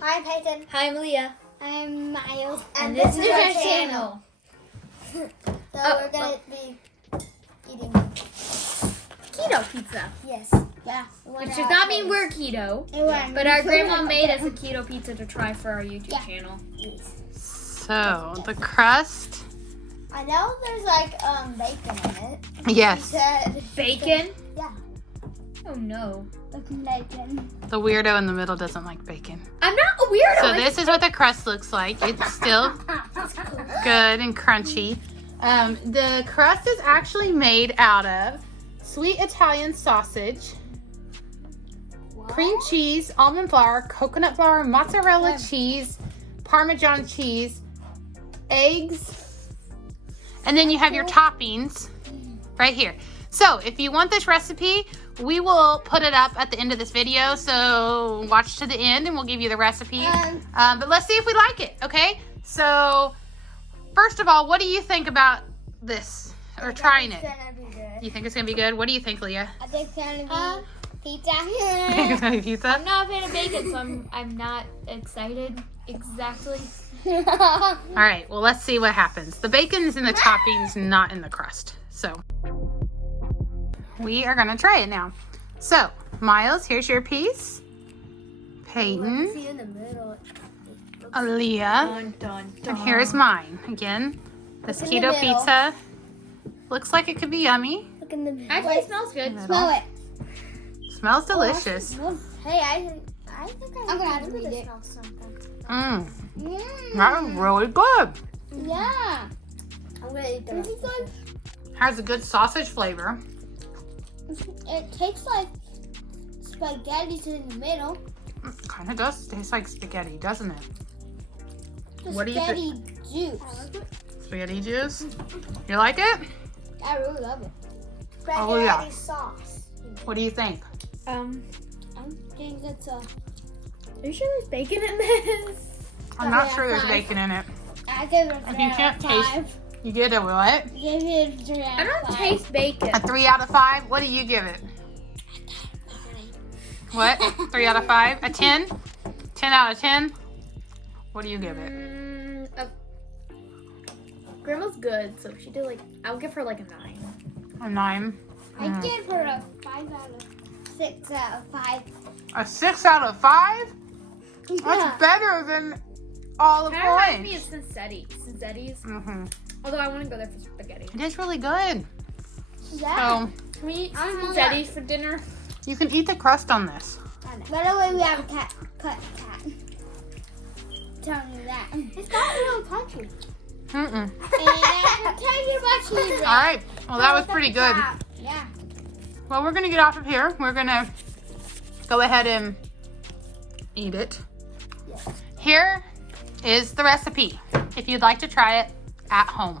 Hi, I'm Peyton. Hi, I'm Leah. I'm Miles. And this is our channel. So we're going to be eating Keto Pizza. Yes. Yeah. Which does not mean we're keto, but our grandma made us a keto pizza to try for our YouTube channel. So, the crust. I know there's like bacon in it. Yes. She said Bacon? Yeah. Oh no. Bacon. The weirdo in the middle doesn't like bacon. I'm not a weirdo. So this is what the crust looks like. It's still good and crunchy. The crust is actually made out of sweet Italian sausage, cream cheese, almond flour, coconut flour, mozzarella cheese, Parmesan cheese, eggs, and then you have your toppings right here. So if you want this recipe, we will put it up at the end of this video, so watch to the end and we'll give you the recipe. But let's see if we like it, okay? So first of all, what do you think about this, or trying it? It's gonna be good. You think it's gonna be good? What do you think, Leah? I think it's gonna be pizza. Think it's gonna be pizza? I'm not a fan of bacon, so I'm not excited exactly. All right, well, let's see what happens. The bacon is in the toppings, not in the crust. So we are gonna try it now. So, Miles, here's your piece. Peyton, See in the middle. Aaliyah, Dun, dun, dun. and here's mine. Again, this Look in the keto middle. pizza looks like it could be yummy. Look in the middle. Actually, it smells good. Smell it. Smells delicious. Hey, I think I'm gonna have to smell something. Mmm, that is really good. Yeah. I'm gonna eat the rest of it. Has a good sausage flavor. It tastes like spaghetti's in the middle. Kind of does taste like spaghetti, doesn't it? The What do you spaghetti think? juice. Spaghetti juice? You like it? I really love it. Oh, yeah. Sauce. What do you think? I think it's a. Are you sure there's bacon in this? I'm not sure there's 5. bacon in it. I give it a 3 If you out can't of taste, 5. you get a what? Give it a 3 out I of don't 5. taste bacon. A 3 out of 5? What do you give it? What? 3 out of 5? A 10? 10 out of 10? What do you give it? Grandma's good, so she did like, I'll give her like a 9. A 9? I give her a 5 out of 6 out of 5. A 6 out of 5? Yeah. That's better than all of Kind of reminds me orange. of Cinsetti's. Mm-hmm. Although I want to go there for spaghetti. It is really good. Yeah. So Can we eat I'm Cinsetti's for dinner? you can eat the crust on this. By the way, we have a cat. Cat. Telling you that. It's not real country. Mm-mm. And I'm telling you about cheese. All right. Well, that was pretty good. Yeah. Well, we're going to get off of here. We're going to go ahead and eat it. Yes. Here is the recipe if you'd like to try it at home.